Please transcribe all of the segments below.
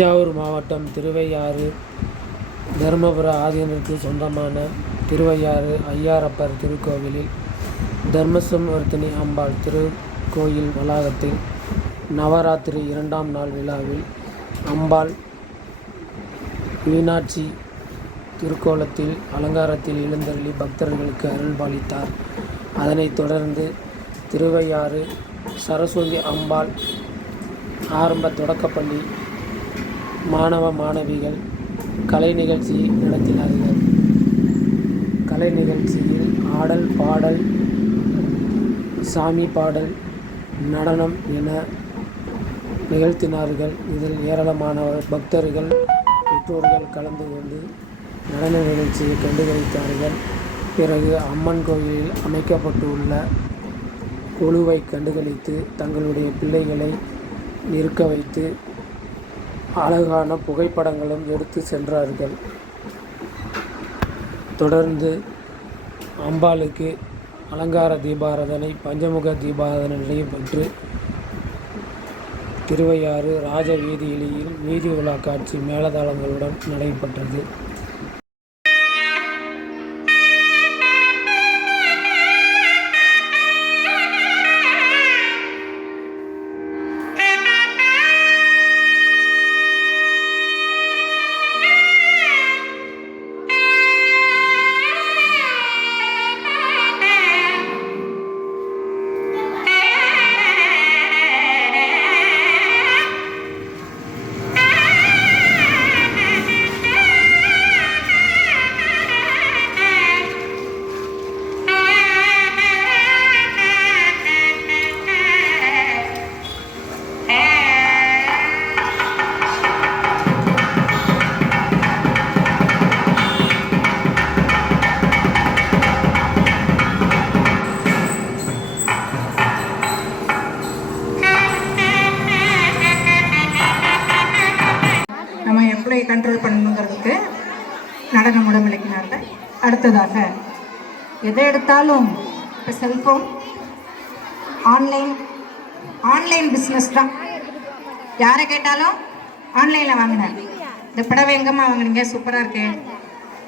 தஞ்சாவூர் மாவட்டம் திருவையாறு தருமபுர ஆதீனத்திற்கு சொந்தமான திருவையாறு ஐயாரப்பர் திருக்கோவிலில் தர்மசம்வர்த்தினி அம்பாள் திருக்கோயில் வளாகத்தில் நவராத்திரி 2ஆம் நாள் விழாவில் அம்பாள் மீனாட்சி திருக்கோலத்தில் அலங்காரத்தில் எழுந்தருளி பக்தர்களுக்கு அருள்பாலித்தார். அதனைத் தொடர்ந்து திருவையாறு சரஸ்வதி அம்பாள் ஆரம்ப தொடக்கப்பள்ளி மாணவ மாணவிகள் கலை நிகழ்ச்சி நடத்தினார்கள். கலை நிகழ்ச்சியில் ஆடல், பாடல், சாமி பாடல், நடனம் என நிகழ்த்தினார்கள். இதில் ஏராளமான பக்தர்கள் பெற்றோர்கள் கலந்து கொண்டு நடன நிகழ்ச்சியை கண்டுகளித்தார்கள். பிறகு அம்மன் கோயிலில் அமைக்கப்பட்டுள்ள கொலுவை கண்டுகளித்து தங்களுடைய பிள்ளைகளை நிற்க வைத்து அழகான புகைப்படங்களும் எடுத்து சென்றார்கள். தொடர்ந்து அம்பாளுக்கு அலங்கார தீபாராதனை, பஞ்சமுக தீபாராதனை நடைபெற்று திருவையாறு ராஜ வீதியில் வீதி உலா காட்சி மேளதாளங்களுடன் நடைபெற்றது. நம்ம எம்ப்ளாயி கண்ட்ரோல் பண்ணணுங்கிறதுக்கு நடனம் விளக்கினார்கள். அடுத்ததாக எதை எடுத்தாலும் இப்போ செல்ஃபோன், ஆன்லைன் பிஸ்னஸ் தான். யாரை கேட்டாலும் ஆன்லைனில் வாங்கினேன், இந்த புடவை எங்கம்மா வாங்கினீங்க, சூப்பராக இருக்கு,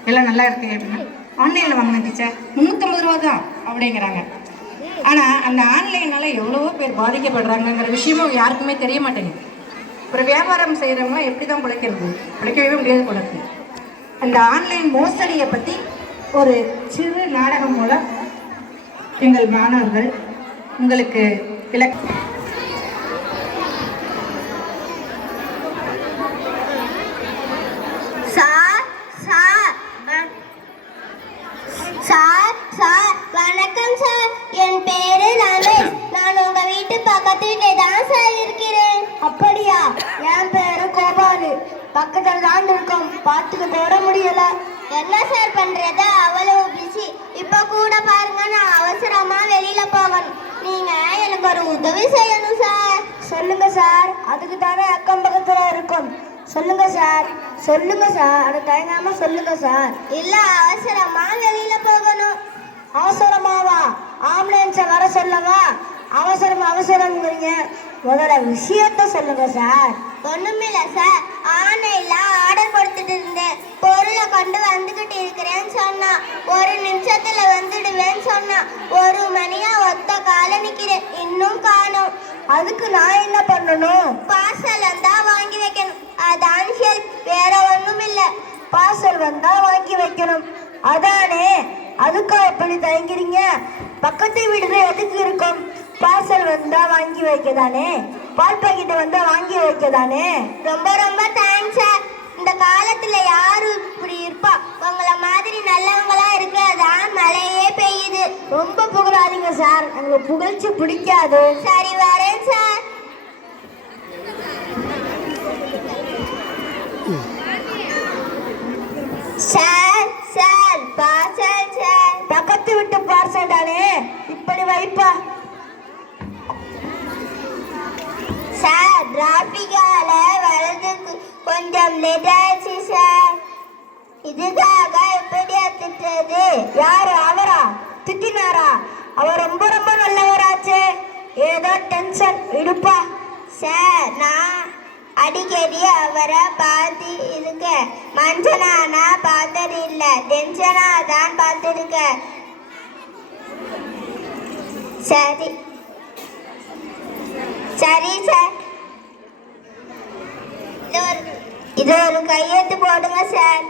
எல்லாம் நல்லா இருக்கு அப்படின்னா ஆன்லைனில் வாங்கினேன் டீச்சர், 350 ரூபா தான் அப்படிங்கிறாங்க. ஆனால் அந்த ஆன்லைனால் எவ்வளவோ பேர் பாதிக்கப்படுறாங்கங்கிற விஷயமும் யாருக்குமே தெரிய மாட்டேங்குது. ஒரு வியாபாரம் செய்கிறவங்க எப்படி தான் பிழைக்கவே முடியாது போலக்கு. அந்த ஆன்லைன் மோசடியை பற்றி ஒரு சிறு நாடகம் மூலம் எங்கள் மாணவர்கள் உங்களுக்கு வணக்கம் சார், என் பேரு ரமேஷ். நான் உங்க வீட்டு பக்கத்து வீட்டில் தான் சார் இருக்கிறேன். அப்படியா? என் பேரு கோபாலு. பக்கத்துல தான் இருக்கோம், பார்த்துட்டு போட முடியல. என்ன சார் பண்றது, அவ்வளவு பிஸி. இப்ப கூட பாருங்க, நான் அவசரமா வெளியில போகணும். நீங்க எனக்கு ஒரு உதவி செய்யணும் சார். சொல்லுங்க சார், அதுக்கு தானே அக்கம் பக்கத்துல இருக்கும். சொல்லுங்க சார், அது தயங்காம சொல்லுங்க சார். இல்ல, அவசரமா வெளியில போகணும். அவசரமாவா? ஆம்புலன்ஸை வர சொல்லவா? அவசரம்ங்கிறீங்க, முதல்ல விஷயத்த சொல்லுங்க சார். ஒண்ணுமில்ல சார், ஆன்லைன்ல ஆர்டர் கொடுத்துட்டு இருந்தேன். பொருளை கொண்டு வந்துகிட்டு இருக்கிறேன்னு சொன்னா, 1 நிமிஷத்துல வந்துடுவேன்னு சொன்னா, 1 மணியா ஒத்த கால நிக்கிறேன், இன்னும் காணோம். அதுக்கு நான் என்ன பண்ணணும்? பார்சல் வந்தா வாங்கி வைக்கணும், அதான் ஹெல்ப், வேற ஒண்ணும் இல்ல. பார்சல் வந்தா வாங்கி வைக்கணும், அதானே? அதுக்கா எப்படி தயங்குறீங்க? பக்கத்து வீடு எதுக்கு இருக்கும்? பார்சல் வந்தா வாங்கி வைக்கதானே, பால் பாக்கெட் வந்தா வாங்கி வைக்கதானே. ரொம்ப ரொம்ப தேங்க்ஸ் சார். இந்த காலத்துல யாரு இப்படி இருப்பா? உங்களை மாதிரி நல்லவங்களா இருக்கு, அதான் மழையே பெய்யுது. ரொம்ப புகழாதீங்க சார், எங்களுக்கு புகழ்ச்சி பிடிக்காது. சரி, வரேன் சார். Sir parcel sir. பக்கத்து விட்டு பார்சல் தானே, இப்படி வைப்பா சார். டிராபிக்கால வரதுக்கு கொஞ்சம் லேட் ஆயிடுச்சு சார். இதுக்காக எப்படி திட்டுறது? யாரு? அவரா? திட்டினாரா? அவர் ரொம்ப ரொம்ப நல்லவராச்சு, ஏதோ டென்ஷன். இடுப்பா சார், நான் அடிக்கடி அவரை பார்த்து இருக்க. மனுஷனா பார்த்தது இல்ல, டென்ஷனா தான் பார்த்துருக்க. சரி சரி சார், இது ஒரு கையெழுத்து போடுங்க சார்.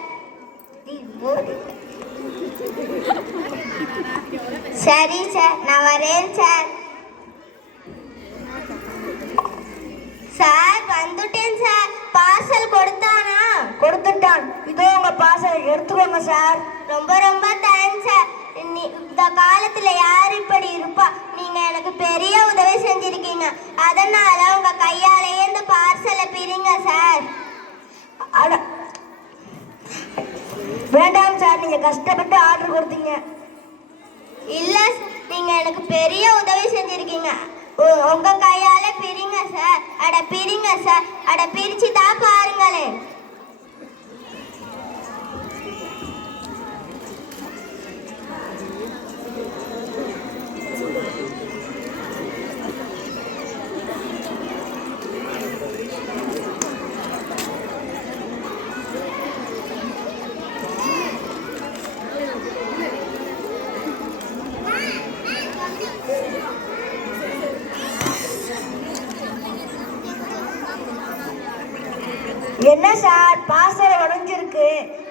சரி சார், நான் வரேன் சார். சார் வந்துட்டேன் சார். பார்சல் கொடுத்தானா? கொடுத்துட்டான். இதோ உங்க பார்சல் எடுத்துக்கோங்க சார். ரொம்ப ரொம்ப தேங்க்ஸ் சார். இந்த காலத்துல யார் இப்படி இருப்பா? நீங்க எனக்கு பெரிய உதவி செஞ்சிருக்கீங்க. அதனால உங்க கையாலேயே இந்த பார்சலை பிரிங்க சார். வேண்டாம் சார், நீங்க கஷ்டப்பட்டு ஆர்டர் கொடுத்தீங்க. இல்ல, நீங்க எனக்கு பெரிய உதவி செஞ்சிருக்கீங்க. உங்க கையால பிரிங்க சார். அட பிரிங்க சார். அட பிரிச்சு தான் பாருங்களேன். என்ன சார், பார்சல் உடஞ்சிருக்கு.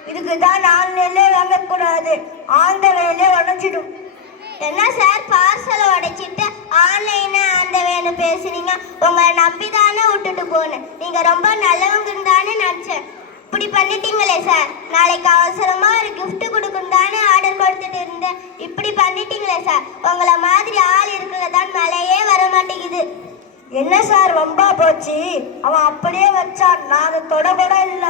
இதுக்கு தான் ஆன்லைன்ல வாங்கக்கூடாது, ஆன்லைன்ல உடஞ்சிடும். என்ன சார், பார்சலை உடைச்சிட்டு ஆன்லைன்னு பேசுறீங்க? உங்களை நம்பி தானே விட்டுட்டு போனேன். நீங்க ரொம்ப நல்லவங்கன்னு தானே நினைச்சேன். இப்படி பண்ணிட்டீங்களே சார். நாளைக்கு அவசரமா ஒரு கிஃப்ட் கொடுக்கும் தானே ஆர்டர் கொடுத்துட்டு இருந்தேன். இப்படி பண்ணிட்டீங்களே சார். உங்களை மாதிரி ஆள் இருக்கிறதான் மழையே வர மாட்டேங்குது. என்ன சார் வம்பா போச்சு? அவன் அப்படியே வச்சான், நான் அதை தொடக்கூட இல்லை.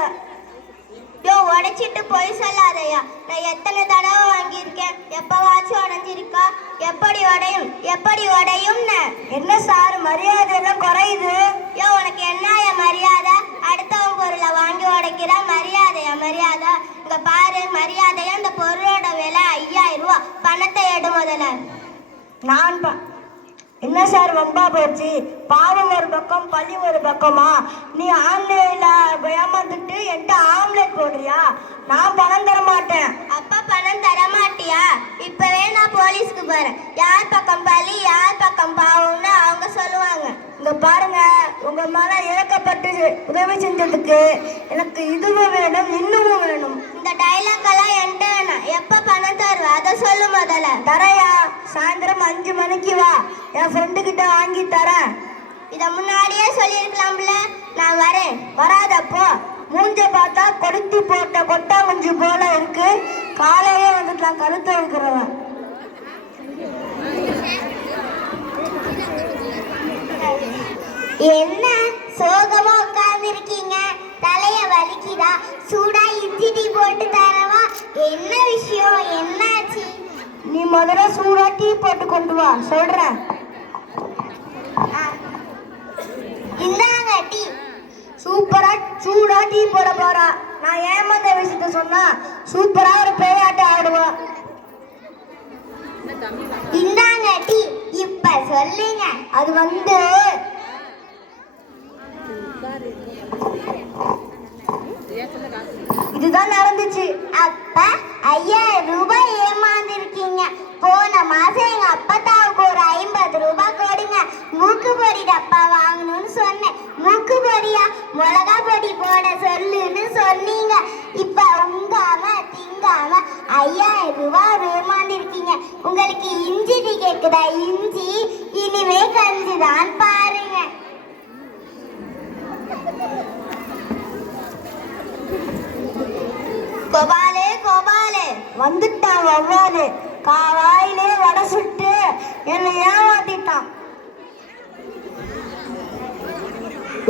யோ, உடைச்சிட்டு போய் சொல்லாதையா. நான் எத்தனை தடவை வாங்கியிருக்கேன். எப்பவாச்சும் உடைஞ்சிருக்கா? எப்படி உடையும்னு? என்ன சார், மரியாதை எல்லாம் குறையுது. யோ, உனக்கு என்ன மரியாதை? அடுத்தவன் பொருளை வாங்கி உடைக்கிற மரியாதை? இங்க பாரு, மரியாதையா இந்த பொருளோட விலை 5000 ரூபா. பணத்தை எடு முதல்ல. என்ன சார் வம்பா போச்சு? பாவம் ஒரு பக்கம், பள்ளி ஒரு பக்கமா? நீ ஆன்லைன்ல ஏமாந்துட்டு என்கிட்ட ஆம்லெட் போடுறியா? நான் பணம் தர மாட்டேன். அப்பா பணம் தர மாட்டியா? இப்பவே நான் போலீஸ்க்கு போறேன். யார் பக்கம் பள்ளி, யார் பக்கம் பாவம்னு அவங்க சொல்லுவாங்க. இங்க பாருங்க, உங்க மேல இறக்கப்பட்டு உதவி செஞ்சதுக்கு எனக்கு இதுவும் வேணும், இன்னமும் வேணும். இந்த டைலாக் எல்லாம் என்கிட்ட வேணாம். எப்ப பணம் தருவ அதை சொல்லு முதல்ல. தரையா? சாயந்தரம் 5 மணிக்கு வா, என் ஃப்ரெண்டு கிட்ட வாங்கி தரேன். இத முன்னாடியே சொல்லியிருக்கலாம்ல. நான் வரேன். வராதப்போ மூஞ்ச பார்த்தா கொடுத்து போட்ட கொட்டாங்குஞ்சு போல இருக்கு. காலையே வந்துட்டு நான் கருத்து இருக்கிறவன். என்ன சோகமா உட்கார்ந்து இருக்கீங்க? தலைய வலிக்குதா? சூடா இட்லி டீ போட்டு தரவா? என்ன விஷயம், என்னாச்சு? நீ முதல்ல சூடா டீ போட்டு கொண்டு வா, சொல்றேன். இந்தாங்க டீ. சூப்பரா சூடா டீ போட போறா. நான் ஏமாந்த விஷயத்த சொன்னா சூப்பரா ஒரு பேயாட்டம் ஆடுவா. இந்தாங்க டீ. இப்ப சொல்லுங்க. அது இதுதான் நடந்துச்சு. அப்பா 5000 ரூபாய் ஏமாந்துருக்கீங்க. போன மாசம் எங்க அப்பத்தாவுக்கு ஒரு 50 ரூபாய் கொடுங்க, மூக்கு பொடி டப்பா வாங்கணும்னு சொன்னேன். மூக்கு பொடியா? மிளகா பொடி போட சொல்லுன்னு சொன்னீங்க. இப்ப உங்காம திங்காம 5000 ரூபாய் ஏமாந்துருக்கீங்க. உங்களுக்கு இஞ்சி டீ கேக்குதா? இஞ்சி இனிமே கஞ்சிதான் பாருங்க. கோபாலே வந்துட்டான் வவ்வாலு. காவாயிலே வடை சுட்டு என்னை ஏமாத்திட்டான்.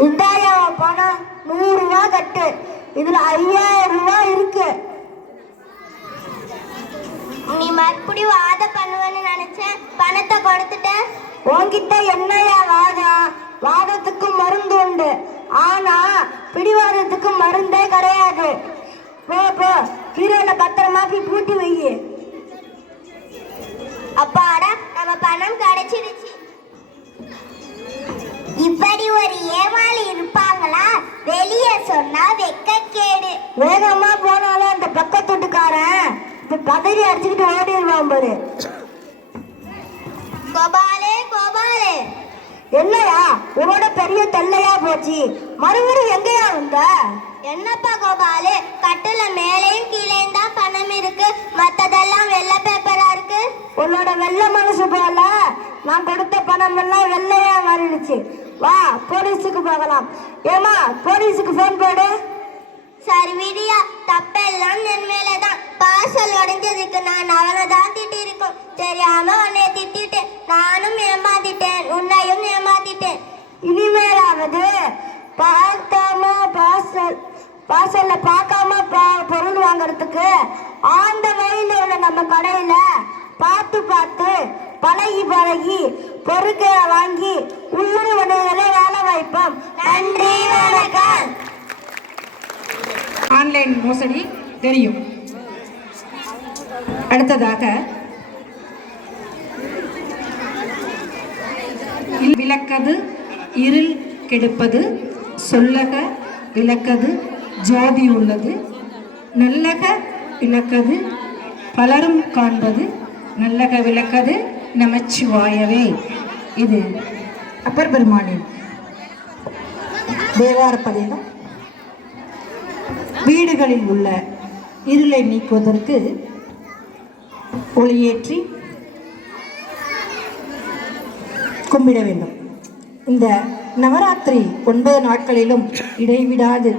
இந்தாயா பணம், 100 ரூபாய் கட்டு. இதுல 5000 ரூபாய் இருக்கு. நீ மறுபடியும் வாத பண்ணுவேன்னு நினைச்சேன், பணத்தை கொடுத்துட்ட. உன்கிட்ட என்னையா வாதம்? வாதத்துக்கு மருந்து உண்டு, ஆனா பிடிவாதத்துக்கு மருந்தே கிடையாது. போ ஹீரோல பத்திரமா போய் பூட்டி வை. அப்பாடா, நம்ம பணம் கிடைச்சிடுச்சு. இப்படி ஒரு ஏமாளி இருப்பாங்களா? சொன்னா வெக்கக்கேடு. வேகமா போனாலும் அந்த பக்கத்து வீட்டுக்காரன் இப்ப பதறி அடிச்சுக்கிட்டு ஓடிடுவான் பாரு. கோபாலு கோபாலு, என்னையா உன்னோட பெரிய தொல்லையா போச்சு, மறுபடியும் எங்கேயா வந்த? என்னப்பா கோபாலு, கட்டுல மேலையும் கீழேயும் தான் பணம் இருக்கு, மத்ததெல்லாம் வெள்ளை பேப்பரா இருக்கு. உன்னோட வெள்ளை மனசு போல நான் கொடுத்த பணம் எல்லாம் வெள்ளையா மாறிடுச்சு. வா போலீஸுக்கு போகலாம். ஏமா போலீஸுக்கு போன் போடு. சரி விடியா, தப்பெல்லாம் என் மேலதான். பார்சல் உடைஞ்சதுக்கு நான் அவனை தான் திட்டி இருக்கோம். தெரியாம உன்னை திட்டிட்டேன், நானும் ஏமாத்திட்டேன், உன்னையும் ஏமாத்திட்டேன். இனிமேலாவது பார்க்காம பார்சல்ல பார்க்காம பொருள் வாங்குறதுக்கு ஆந்த வழியில உள்ள நம்ம கடையில பார்த்து பார்த்து பழகி பொருட்களை வாங்கி உள்ளூர் வணிகர்களை வேலை வாய்ப்போம். நன்றி, வணக்கம். ஆன்லைன் மோசடி தெரியும். அடுத்ததாக விளக்கது இருள் கெடுப்பது, சொல்லக விளக்கது ஜோதி உள்ளது, நல்லக விளக்கது பலரும் காண்பது, நல்லக விளக்கது நமச்சிவாயவே. இது அப்பர் பெருமானின் தேவார பதிகம். வீடுகளில் உள்ள இருளை நீக்குவதற்கு ஒளியேற்றி கும்பிட வேண்டும். இந்த நவராத்திரி 9 நாட்களிலும் இடைவிடாது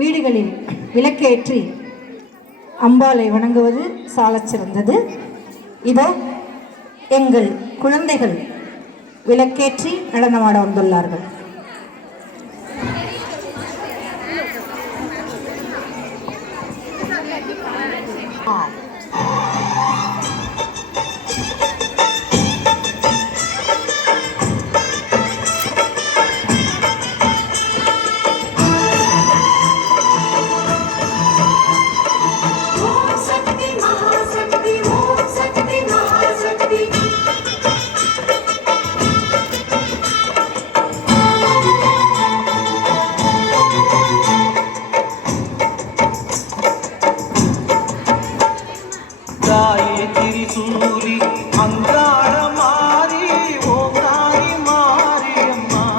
வீடுகளில் விளக்கேற்றி அம்பாளை வணங்குவது சாலச் சிறந்தது. இதோ எங்கள் குழந்தைகள் விளக்கேற்றி நடனமாட வந்துள்ளார்கள். அங்காள மாறி ஓங்காரி மாரியம்மா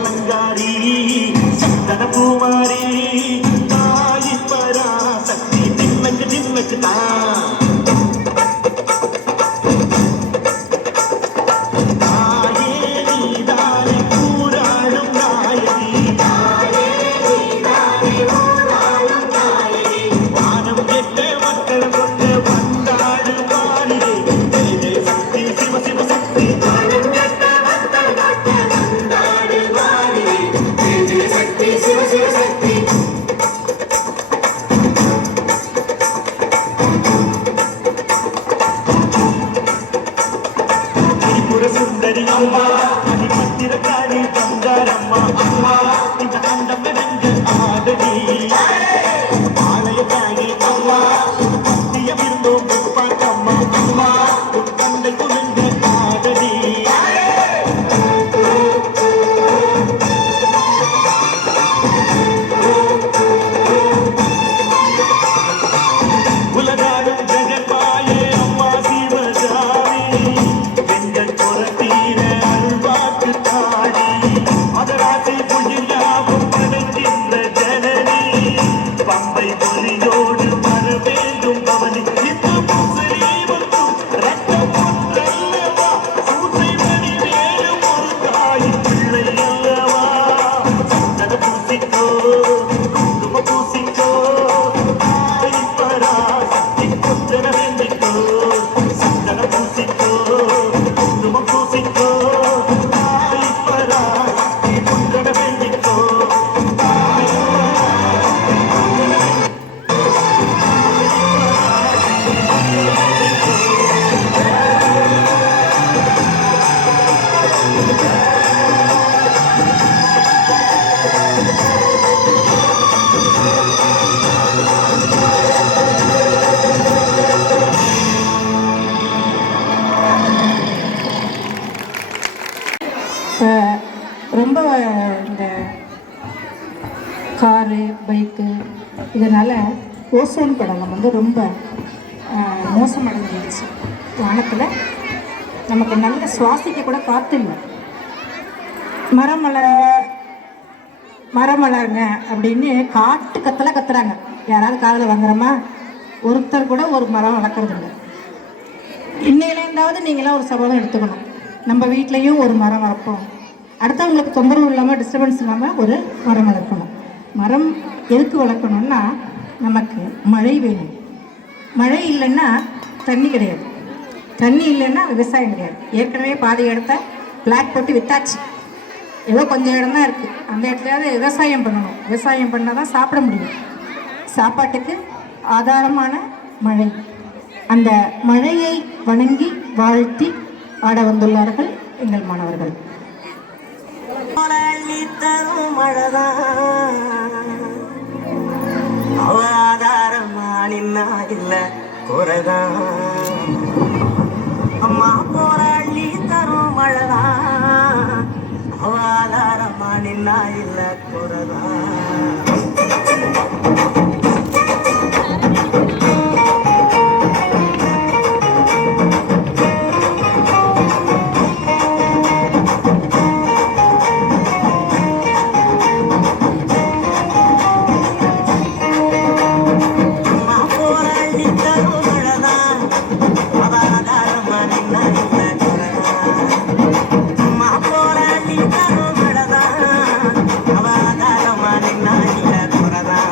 அலங்காரி சந்தன பூமாரி தாயி பராசக்தி தின்னக்கு தின்னக்கு தான் சுந்தரி அம்மா அதிபத்திர காடி பங்காரம்மா அம்மா இந்த அண்டம் நிறைஞ்ச ஆதடி ஆலய தாயி அம்மா பத்தியம் இருந்தோம் பாட்டம்மா அம்மா உன் கண்டை குளிர்ந்த ஆதடி உலகாடும் ஜெகன்மாயே அம்மா சிவஜாமி பெண்கள் புறத்தீர அருள்வாக்கு தாடி அதராசி புயலாவும் கிடைக்கின்ற ஜனனி பம்பை பொலியோடு வர வேண்டும் பவனி இந்த முசலி மட்டும் ரத்தம் ஒன்றல்லவா சூசை மணி வேலும் ஒரு தாயின் பிள்ளை அல்லவா சந்தன பூசிக்கோ குங்கும பூசிக்கோ தாய் பராசக்தி கொத்தன வேண்டிக்கோ சந்தன பூசிக்கோ குங்கும பூசிக்கோ தாய் பராசக்தி கொத்தன வேண்டிக்கோ ரொம்ப இந்த காரு பைக்கு இதனால் ஓசோன் படலம் வந்து ரொம்ப மோசமடைஞ்சிருச்சு. வானத்தில் நமக்கு நல்ல சுவாசிக்க கூட காற்று இல்லை. மரம் வளருங்க அப்படின்னு காட்டு கத்தலை கத்துறாங்க. யாராவது காதில் வாங்குறோமா? ஒருத்தர் கூட ஒரு மரம் வளர்க்குறது இல்லை. இன்னையிலேருந்தாவது நீங்களாம் ஒரு சபதம் எடுத்துக்கணும். நம்ம வீட்லேயும் ஒரு மரம் வளர்ப்போம். அடுத்தவங்களுக்கு தொந்தரவு இல்லாமல் டிஸ்டர்பன்ஸ் இல்லாமல் ஒரு மரம் வளர்க்கணும். மரம் எதுக்கு வளர்க்கணும்னா நமக்கு மழை வேணும். மழை இல்லைன்னா தண்ணி கிடையாது. தண்ணி இல்லைன்னா விவசாயம் கிடையாது. ஏற்கனவே பாதி இடத்த பிளாக் போட்டு வித்தாச்சு. ஏதோ கொஞ்சம் இடம் தான் இருக்குது. அந்த இடத்துலையாவது விவசாயம் பண்ணணும். விவசாயம் பண்ணால் தான் சாப்பிட முடியும். சாப்பாட்டுக்கு ஆதாரமான மழை. அந்த மழையை வணங்கி வாழ்த்தி ஆட வந்துள்ளார்கள் எங்கள் மாணவர்கள். தரும் மழைதான் ஆதாரமானின்னா இல்ல குறைதான் அம்மா போராளி தரும் மழைதான் ஆதாரமானின்னா இல்ல குறைதான். அவதாரமான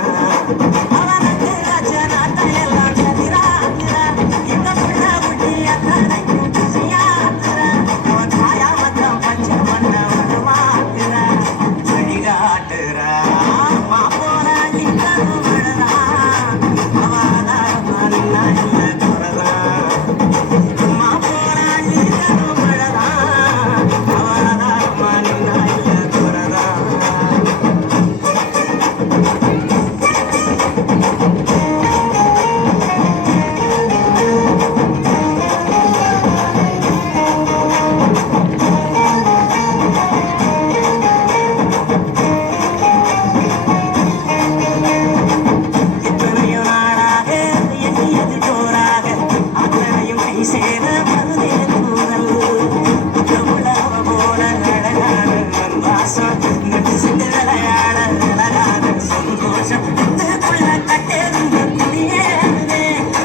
சிட்டு விளையாட விலகாத சந்தோஷம் இதுக்குள்ள கட்டெருந்த குடியேறுதே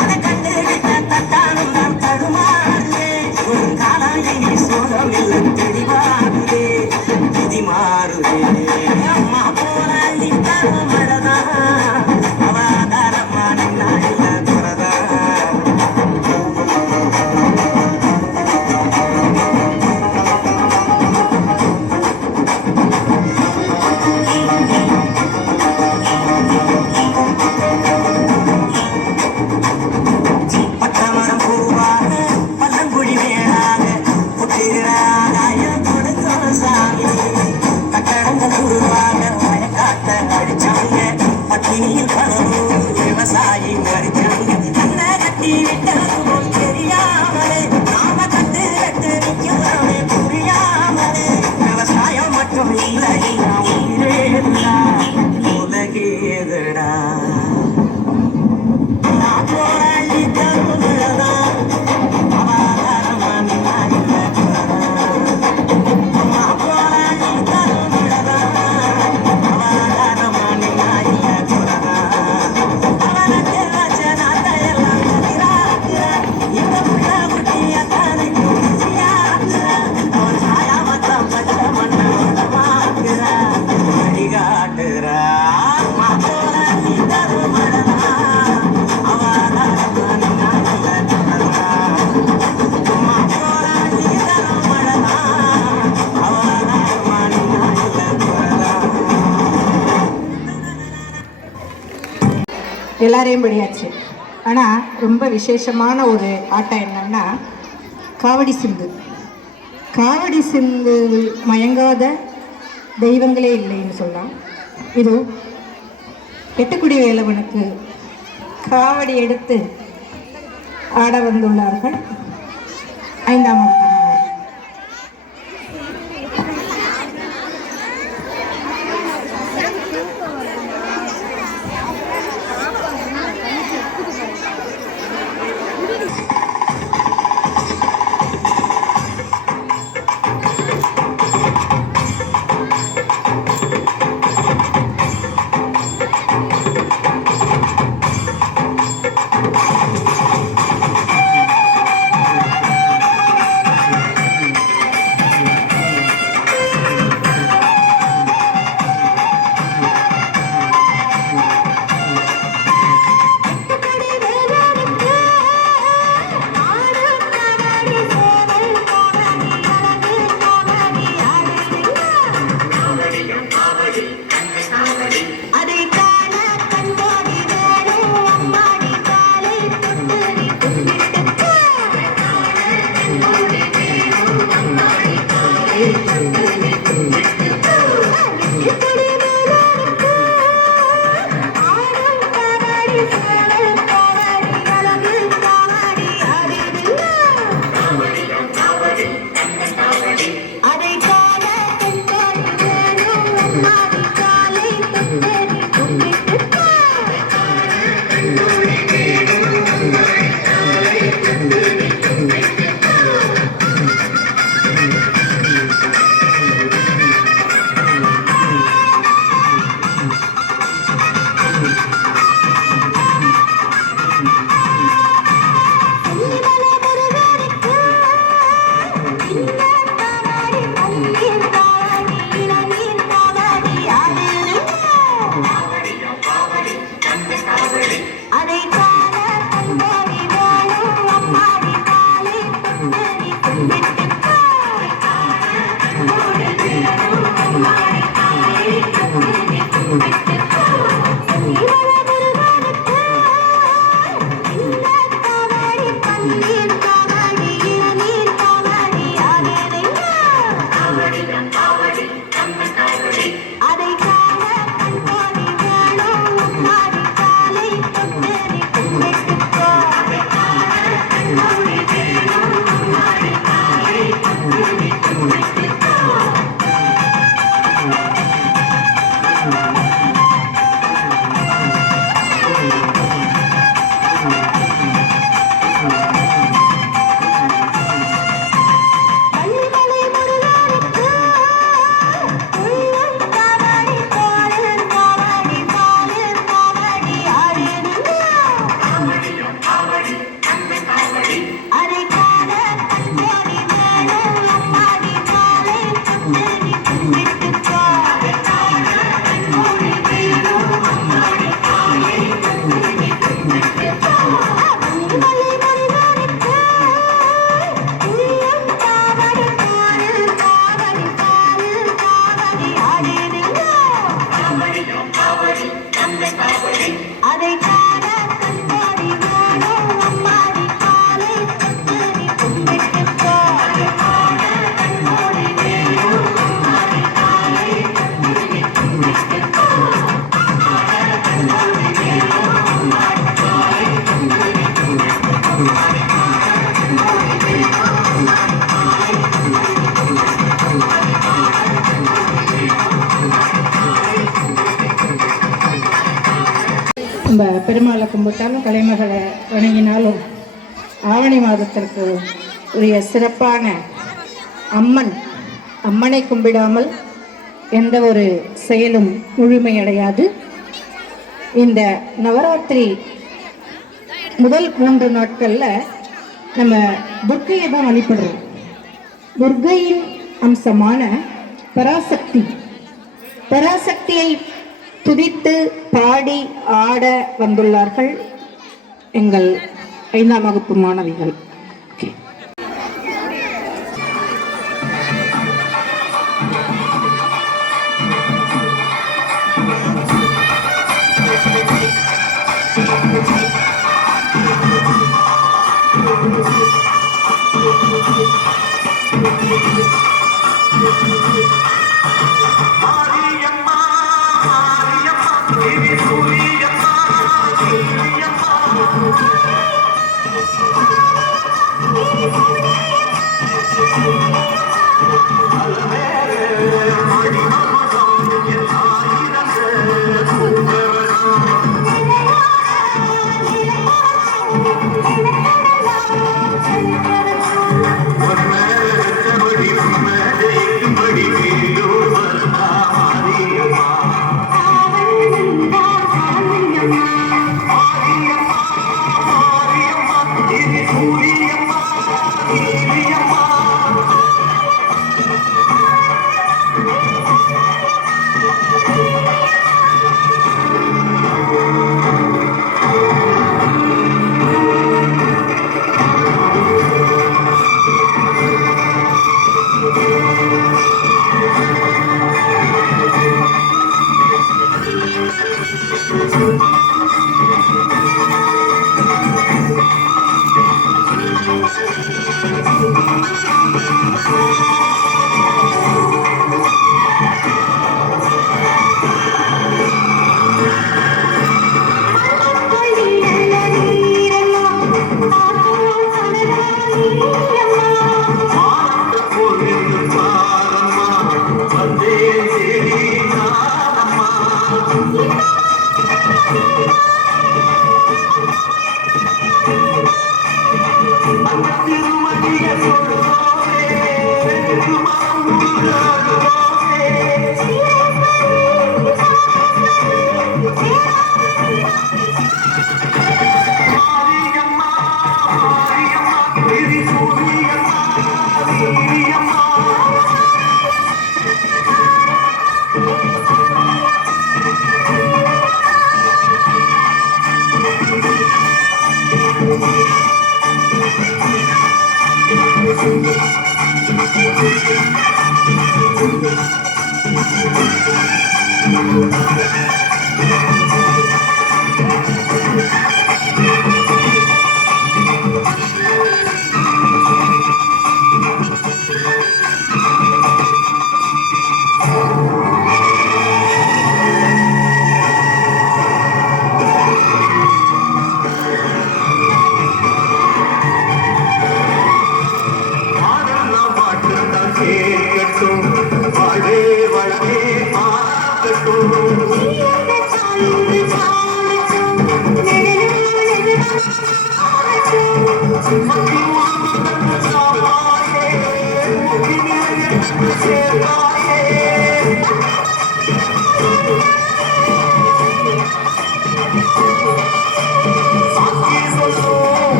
அதை கண்டுகிட்ட தட்டானும் நான் தடுமாறுதே ஒரு காலம் இனி சோகம் இல்லை தெளிவாகுதே விதி மாறுதே அம்மா போராளி தரும் மழதான் அவ ஆதாரமான இல்ல குறதான் பட்டமரம் பூவாக பல்லங்குழி மேலாக புட்டிராதாயம் கொடுத்தோம் சாமி கட்டடங்கள் உருவாக வயக்காட்ட அடிச்சாங்க பட்டினியில் கனவும் விவசாயி மறிச்சாங்க கண்ண கட்டி விட்டது போல் தெரியாமலே நாம கட்டு கட்டு நிற்கிறோமே புரியாமலே விவசாயம் மட்டும் இல்லை நான் உயிரேதுடா உலகேதுடா நான் போராடி தருமதான் அவாதாரமான இல்ல அம்மா போராடி தருமதான் அவாதாரமான இல்ல அவனுக்கு வச்சனாத்த எல்லாம் கதிராக்குற இந்த புள்ள முட்டிய தானே குடிச்சியாக்குற அவன் சாயா மத்தம் பச்சை மண்ணோட மாக்குற வழிகாட்டுற அம்மா போராடி தருமதான் எல்லாரையும் படியாச்சு. ஆனால் ரொம்ப விசேஷமான ஒரு ஆட்டம் என்னன்னா காவடி சிந்து. காவடி சிந்து மயங்காத தெய்வங்களே இல்லைன்னு சொல்லலாம். இது எட்டுக்குடி வேலவனுக்கு காவடி எடுத்து ஆட வந்துள்ளார்கள் 5ஆம் வகுப்பு மாணவர். நம்ம பெருமாளை கும்பிட்டாலும் கலைமகளை வணங்கினாலும் ஆவணி மாதத்திற்கு உரிய சிறப்பான அம்மனை கும்பிடாமல் எந்த ஒரு செயலும் முழுமையடையாது. இந்த நவராத்திரி முதல் 3 நாட்களில் நம்ம துர்க்கையை தான் வழிபடுறோம். துர்க்கையின் அம்சமான பராசக்தியை துதித்து பாடி ஆட வந்துள்ளார்கள் எங்கள் 5ஆம் வகுப்பு மாணவிகள்.